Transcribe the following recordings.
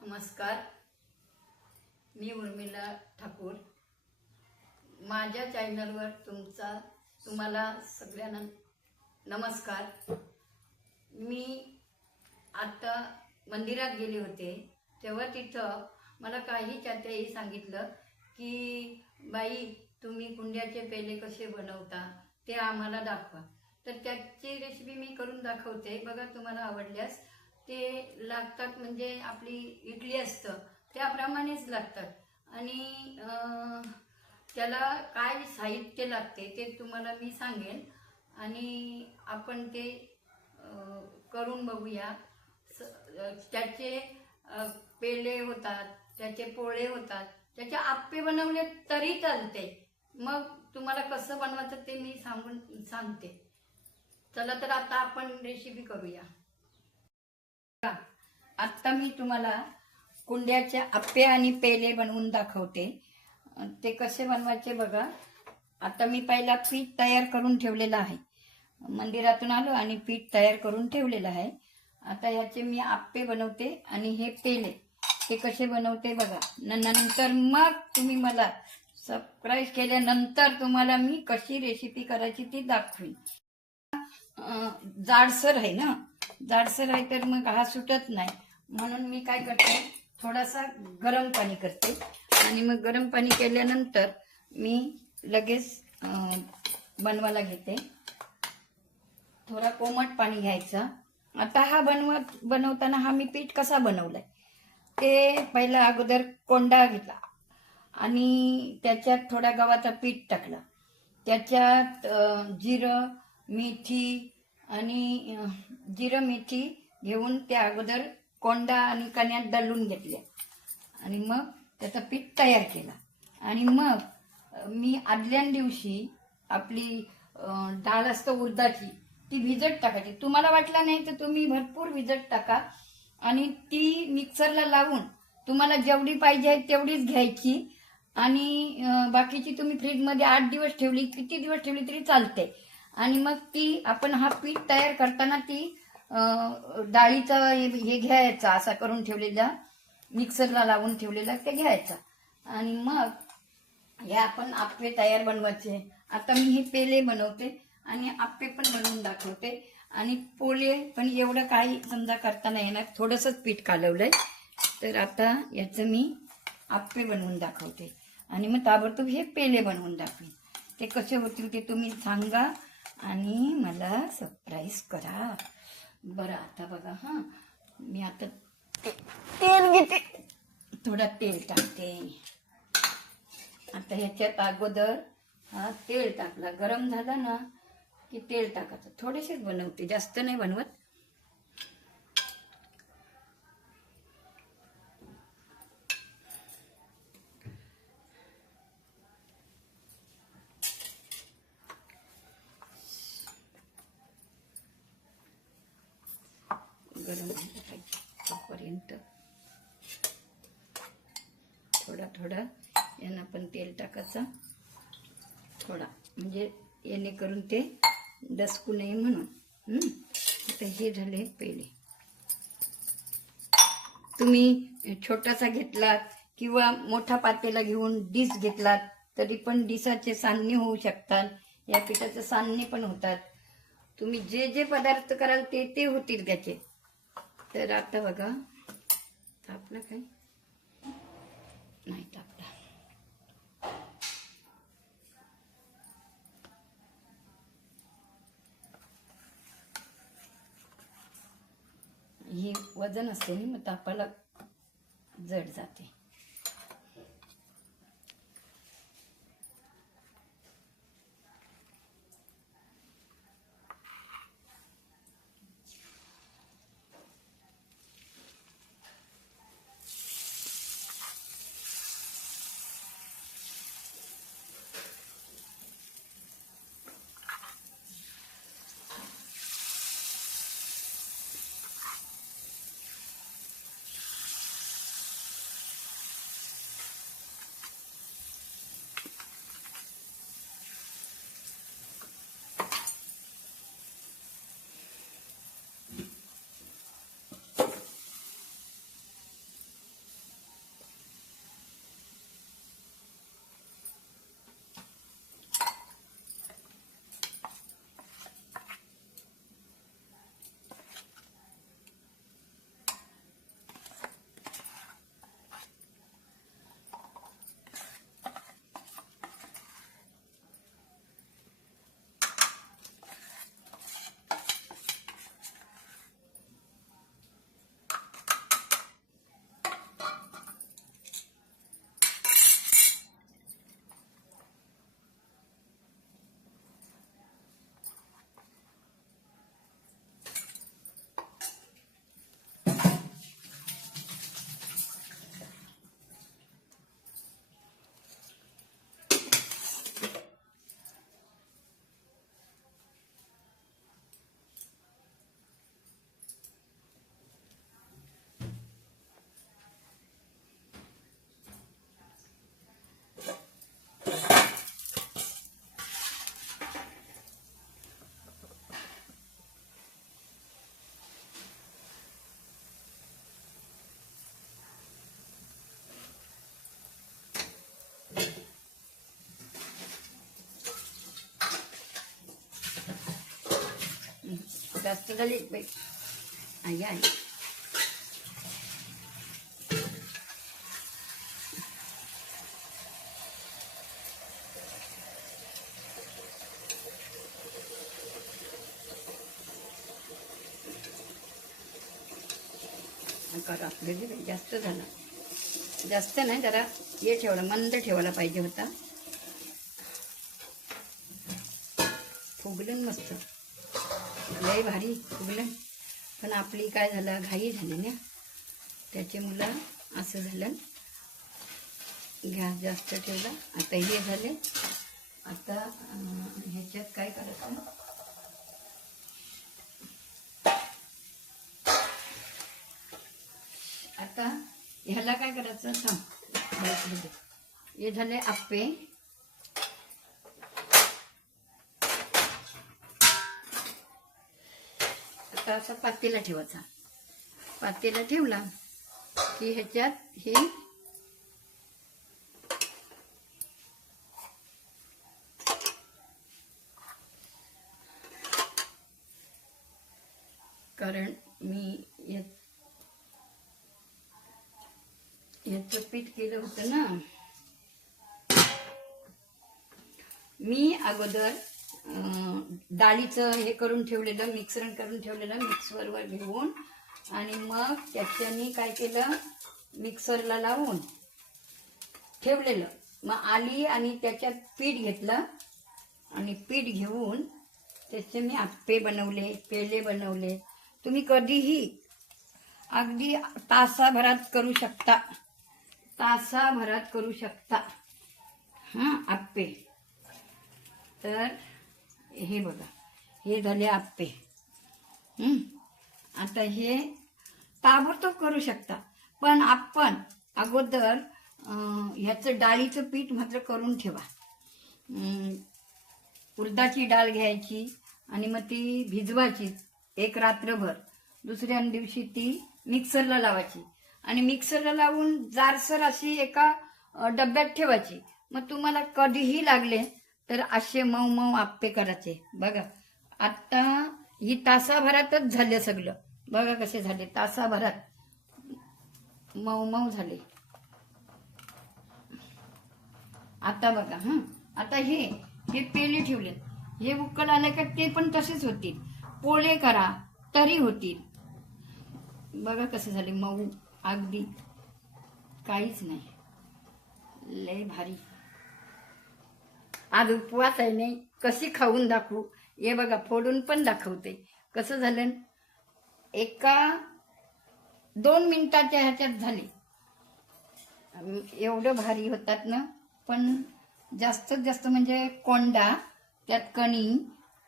नमस्कार, मी उर्मिला ठाकूर. माझ्या चॅनलवर तुम्हाला सगळ्यांना नमस्कार. मी आता मंदिरात गेले होते, तेव्हा तिथं मला काही चात्याही सांगितलं की बाई, तुम्ही कुंड्याचे पेले कसे बनवता ते आम्हाला दाखवा. तर त्याची रेसिपी मी करून दाखवते बघा. तुम्हाला आवडल्यास ते लागतात, म्हणजे आपली इडली असतं त्याप्रमाणेच लागतात. आणि त्याला काय साहित्य लागते ते तुम्हाला मी सांगेन आणि आपण ते करून बघूया. त्याचे पेले होतात, त्याचे पोळे होतात, त्याचे आप्पे बनवले तरी चालते. मग तुम्हाला कसं बनवायचं ते मी सांगते. चला तर आता आपण रेसिपी करूया. आता मी तुम्हाला कुंड्याचे आप्पे आणि पेले बनवून दाखवते. ते कसे बनवायचे बघा. आता मी पहिला पीठ तयार करून ठेवलेलं आहे. मंदिरातून आलो आणि पीठ तयार करून ठेवलेलं आहे. आता ह्याचे मी आप्पे बनवते आणि हे पेले ते कसे बनवते बघा. नंतर मग तुम्ही मला सबस्क्राईब केल्यानंतर तुम्हाला मी कशी रेसिपी करायची ती दाखवीन. जाडसर आहे ना, जाडसर आहे तर मग हा सुटत नाही. म्हणून मी काय करते, थोडासा गरम पाणी करते आणि मग गरम पाणी केल्यानंतर मी लगेच बनवायला घेते. थोडा कोमट पाणी घ्यायचा. आता हा बनवताना हा मी पीठ कसा बनवलाय ते पहिला अगोदर कोंडा घेतला आणि त्याच्यात थोडा गव्हाचा पीठ टाकला. त्याच्यात जिरं मेथी घेऊन त्या अगोदर कोंडा आणि कण्यात दळून घेतल्या आणि मग त्याचा पीठ तयार केला. आणि मग मी आदल्या दिवशी आपली डाळ असतं उडदाची ती भिजत टाकायची. तुम्हाला वाटला नाही तर तुम्ही भरपूर भिजत टाका आणि ती मिक्सरला लावून तुम्हाला जेवढी पाहिजे तेवढीच घ्यायची. आणि बाकीची तुम्ही फ्रीजमध्ये 8 दिवस ठेवली, किती दिवस ठेवली तरी चालते. आणि मग ती आपण हा पीठ तयार करताना ती डाळीचा हे घ्यायचा, असा करून ठेवलेला मिक्सरला लावून ठेवलेला ते घ्यायचा. आणि मग हे आपण आप्पे तयार बनवायचे. आता मी हे पेले बनवते आणि आप्पे पण बनवून दाखवते. आणि पोळे पण एवढं काही समजा करता नाही येणार, थोडंसंच पीठ कालवलंय. तर आता याचं मी आप्पे बनवून दाखवते आणि मग ताबडतोब हे पेले बनवून दाखवेन. ते कसे होतील ते तुम्ही सांगा आणि मला सरप्राईज करा. बरं, आता बघा. मी आता तेल घेते, थोडा तेल टाकते. आता ह्याच्यात अगोदर तेल टाकला, गरम झाला ना की तेल टाकायचं. थोडेसेच बनवते, जास्त नाही बनवत. गरम झालं पाहिजे तोपर्यंत थोडा यांना पण तेल टाकायचं थोडा, म्हणजे याने करून ते डसकू नये म्हणून. आता हे झाले पेले. तुम्ही छोटासा घेतलात किंवा मोठा पातेला घेऊन डिश घेतलात तरी पण डिशाचे सांडणे होऊ शकतात. या पिठाचे सांडणे पण होतात. तुम्ही जे जे पदार्थ कराल ते होतील त्याचे. तर आता बघा, तापला काय नाही तापला. ही वजन असते ना, मग तापाला जड जाते. जास्त झाली बाई. आई आई आपले जास्त झालं. जास्त नाही, जरा हे ठेवलं, मंद ठेवायला पाहिजे होता. फुगलं मस्त, लय भारी फुगलं. पण आपली काय झालं, घाई झाली ना, त्याच्यामुळं असं झालं. गॅस जास्त ठेवला. आता हे झाले. आता ह्याच्यात काय करायचं, आता ह्याला काय करायचं थांब. हे झाले आप्पे. आता असा पातेला ठेवायचा. पातेला ठेवला की ह्याच्यात हे कारण मी याचं पीठ केलं होतं ना. मी अगोदर डाळीचं हे करून ठेवलेलं, मिक्सरण करून ठेवलेलं, मिक्सरवर घेऊन आणि मग त्याच्यानी काय केलं, मिक्सरला लावून ठेवलेलं. मग आली आणि त्याच्यात पीठ घेतलं आणि पीठ घेऊन त्याचे मी आप्पे बनवले, पेले बनवले. तुम्ही कधीही अगदी तासाभरात करू शकता, तासाभरात करू शकता हां आप्पे. तर हे बघा, हे झाले आप्पे. आता हे ताबडतोब करू शकता, पण आपण अगोदर ह्याचं डाळीचं पीठ मात्र करून ठेवा. उडदाची डाळ घ्यायची आणि मग ती भिजवायची एक रात्रभर. दुसऱ्या दिवशी ती मिक्सरला लावायची आणि मिक्सरला लावून जाडसर अशी एका डब्यात ठेवायची. मग तुम्हाला कधीही लागले तर असे मऊ मऊ आप्पे करायचे. बघा आता ही तासाभरातच झाले सगळं. बघा कसे झाले, तासाभरात मऊ मऊ झाले. आता बघा आता हे पेले ठेवले, हे उकळ आले का ते पण तसेच होतील. पोळे करा तरी होतील. बघा कसे झाले मऊ, अगदी काहीच नाही, लय भारी. आज उपवास आहे नाही, कशी खाऊन दाखवू. हे बघा फोडून पण दाखवते कसं झालं. एका 2 मिनिटाच्या ह्याच्यात झाले. एवढं भारी होतात ना. पण जास्तीत जास्त म्हणजे कोंडा, त्यात कणी,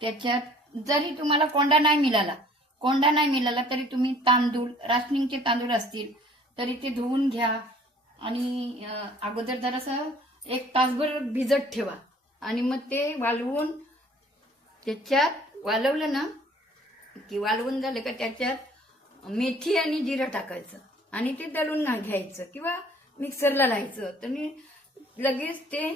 त्याच्यात जरी तुम्हाला कोंडा नाही मिळाला तरी तुम्ही तांदूळ, राशनिंगचे तांदूळ असतील तरी ते धुवून घ्या आणि अगोदर जरासं 1 तासभर भिजत ठेवा आणि मग ते वाळवून त्याच्यात वाळवलं ना की वाळवून झालं का त्याच्यात मेथी आणि जिरं टाकायचं आणि ते दळून घ्यायचं किंवा मिक्सरला लावायचं. तर लगेच ते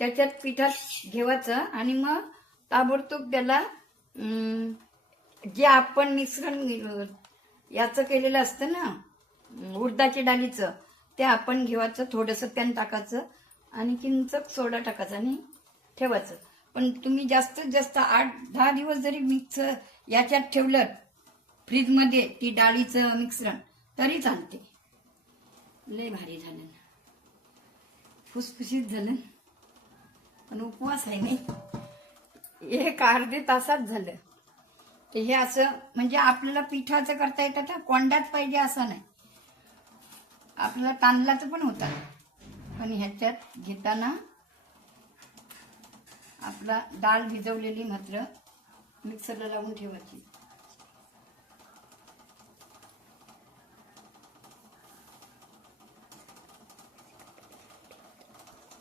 त्याच्यात पिठात घेवायचं आणि मग ताबडतोब त्याला जे आपण मिश्रण याचं केलेलं असतं ना उडदाच्या डाळीचं, ते आपण घेवायचं, थोडंसं त्यानं टाकायचं आणि किंचित सोडा टाकायचा आणि ठेवायचं. पण तुम्ही जास्तीत जास्त 8-10 दिवस जरी मिक्सर याच्यात ठेवलं फ्रीजमध्ये ती डाळीचं मिश्रण तरी चालते. लय भारी झालं, फुसफुशीत झालं. पण उपवास आहे नाही, एक अर्धे तासात झालं. ते हे असं म्हणजे आपल्याला पिठाचं करता येतं ना, कोंडाच पाहिजे असं नाही, आपल्याला तांदळाचं पण होतं. पण ह्याच्यात घेताना आपला डाळ भिजवलेली मात्र मिक्सरला लावून ठेवायची.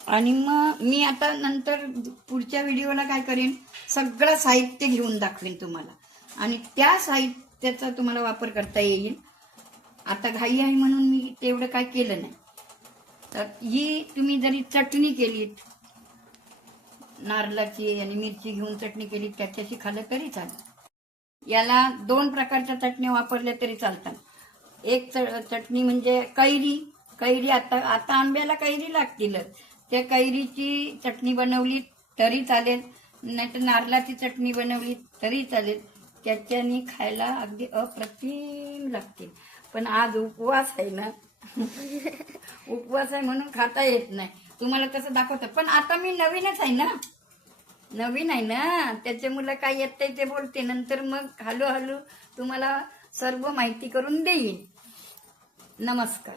आणि मग मी आता नंतर पुढच्या व्हिडिओला काय करेन, सगळं साहित्य घेऊन दाखवेन तुम्हाला आणि त्या साहित्याचा तुम्हाला वापर करता येईल. आता घाई आहे म्हणून मी तेवढं काय केलं नाही. तर ही तुम्ही जरी चटणी केलीत, नारळाची आणि मिरची घेऊन चटणी केली, त्याच्याशी खाल्लं तरी चालेल. याला 2 प्रकारच्या चटण्या वापरल्या तरी चालतात. एक चटणी म्हणजे कैरी आता आंब्याला कैरी लागतीलच. त्या कैरीची चटणी बनवली तरी चालेल, नाहीतर नारळाची चटणी बनवली तरी चालेल. त्याच्यानी खायला अगदी अप्रतिम लागते. पण आज उपवास आहे ना, उपवास आहे म्हणून खाता येत नाही. तुम्हाला कसं दाखवतं, पण आता मी नवीन आहे ना, त्याच्यामुळे काय येतंय ते बोलते. नंतर मग हळूहळू तुम्हाला सर्व माहिती करून देईन. नमस्कार.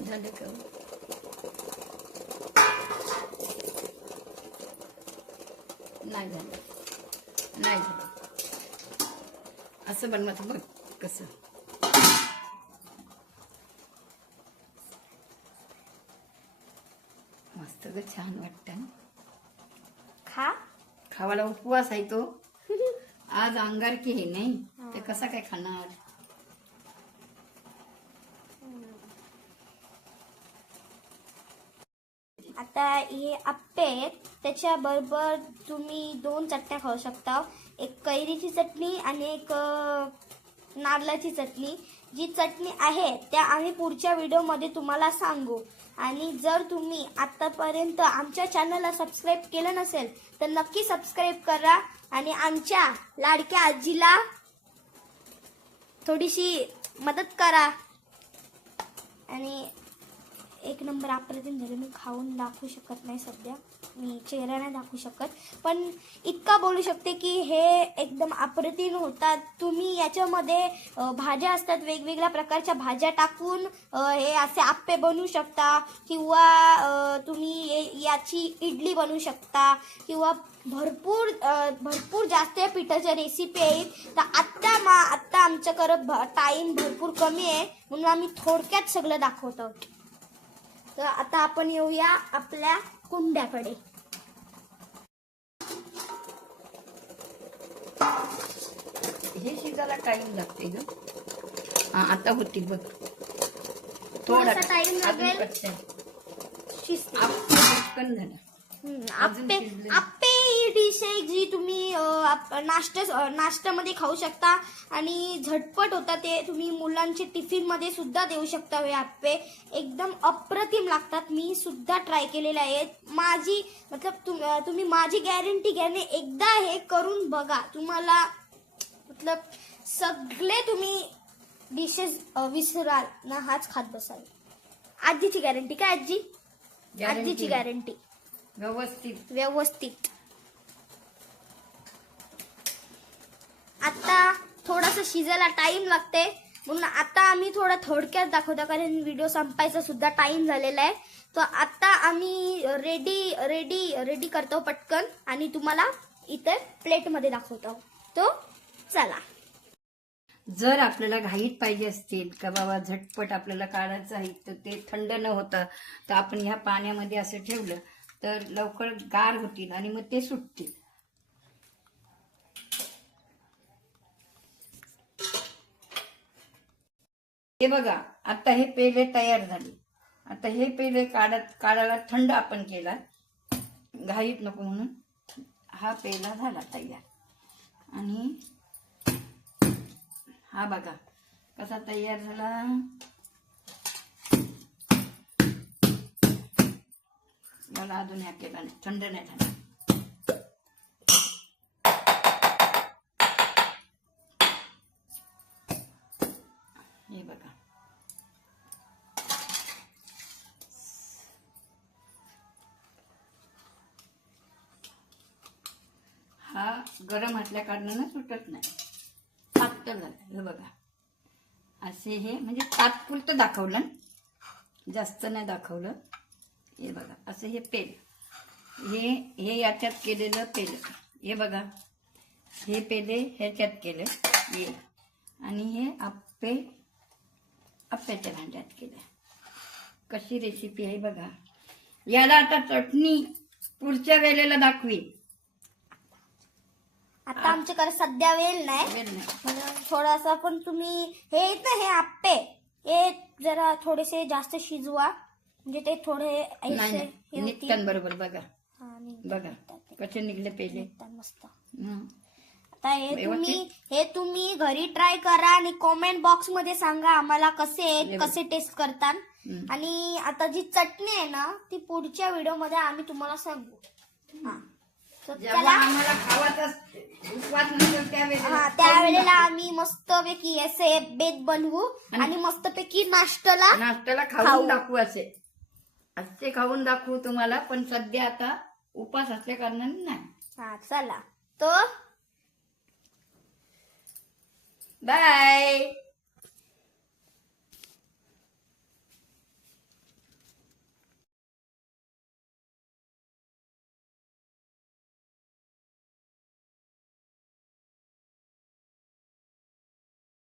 झालं का? नाही झालं. असं बनवायचं बघ कसं. मस्त ग, छान वाटतं. खावाला उपवास आहे तो. आज अंगारकी हे नाही तर कसा काय खाणार. आता हे आप्पे आहेत, त्याच्याबरोबर तुम्ही 2 चटण्या खाऊ शकता. एक कैरीची चटणी आणि एक नारळाची चटणी. जी चटणी आहे त्या आम्ही पुढच्या व्हिडिओमध्ये तुम्हाला सांगू. आणि जर तुम्ही आतापर्यंत आमच्या चॅनलला सबस्क्राईब केलं नसेल तर नक्की सबस्क्राईब करा आणि आमच्या लाडक्या आजीला थोडीशी मदत करा. आणि एक नंबर अप्रतिम झाले. मी खाऊन दाखवू शकत नाही सध्या, मी चेहरा नाही दाखवू शकत, पण इतका बोलू शकते की हे एकदम अप्रतिम होतात. तुम्ही याच्यामध्ये भाज्या असतात, वेगवेगळ्या प्रकारच्या भाज्या टाकून हे असे आप्पे बनवू शकता, किंवा तुम्ही याची इडली बनवू शकता, किंवा भरपूर जास्त पिठाच्या रेसिपी आहेत. तर आत्ता आमच्याकडं टाईम भरपूर कमी आहे म्हणून आम्ही थोडक्यात सगळं दाखवत आहोत. तर आता आपण येऊया आपल्या कुंड्याकडे. हे शिजायला टाइम लागते ग. आता होती बघ, थोडा टाइम लागेल. पटकन झालं. आप्पे ही डिश आहे जी तुम्ही नाश्त्यामध्ये खाऊ शकता आणि झटपट होता. ते तुम्ही मुलांचे टिफिन मध्ये सुद्धा देऊ शकता. हे आप्पे एकदम अप्रतिम लागतात. मी सुद्धा ट्राय केलेले आहेत. तुम्ही माझी गॅरंटी घ्याने एकदा हे करून बघा. तुम्हाला सगळे तुम्ही डिशेस विसराल ना, हाच खात बसाल. आजीची गॅरंटी. काय आजीची गॅरंटी. व्यवस्थित. आता थोडासा शिजायला टाइम लागते म्हणून आता आम्ही थोडा थोडक्यात दाखवतो, कारण व्हिडिओ संपायचा सुद्धा टाइम झालेला आहे. तर आता आम्ही रेडी करतो पटकन आणि तुम्हाला इथे प्लेट मध्ये दाखवतो. तो चला. जर आपल्याला घाईत पाहिजे असतील का बाबा झटपट आपल्याला काढायचं आहे, तर ते थंड न होता तर आपण ह्या पाण्यामध्ये असं ठेवलं तर लवकर गार होतील आणि मग ते सुटतील. हे बघा, आता हे पेले तयार झाले. आता हे पेले काढायला थंड आपण केला, घाईत नको म्हणून. हा पेला झाला तयार. आणि हा बघा कसा तयार झाला. मला अजून ह्या केला नाही, थंड नाही झाला. हे बघा, हा गरम असल्या कारणानं सुटत नाही, पातळ झालं. हे बघा, असे हे म्हणजे तात्पुरतं दाखवलं, जास्त नाही दाखवलं. हे बघा, असं हे पेल, हे याच्यात केलेलं पेल. हे बघा, हे पेले ह्याच्यात केले हे, आणि हे आप्याच्या भांड्यात केलं. कशी रेसिपी आहे बघा. याला आता चटणी पुढच्या वेळेला दाखवी. आता आमच्याकडे सध्या वेळ नाही, थोडासा. पण तुम्ही हे आप्पे हे जरा थोडेसे जास्त शिजवा म्हणजे ते थोडे ऐसे नाही हे होतील. निघतान बरोबर बघा हा, बघा कसे निघले पहिले. निघतात मस्त. हं. आता हे व्यवस्थित? तुम्ही घरी ट्राय करा आणि कॉमेंट बॉक्स मध्ये सांगा आम्हाला कसे आहेत, व्यवस्थित. कसे टेस्ट करतात. हं. आणि आता जी चटणी आहे ना ती पुढच्या व्हिडिओ मध्ये आम्ही तुम्हाला सांगू. हा तर जेव्हा चला आम्हाला खावाचा उपवास नसेल त्यावेळेला त्यावेळेला आम्ही मस्तपैकी असे बेत बनवू आणि मस्तपैकी नाश्त्याला नाश्त्याला खाऊ. खाऊन दाखवू असे खाऊन दाखवू तुम्हाला. पण सध्या आता उपास असल्या कारणाने नाही. हा चला तो बाय.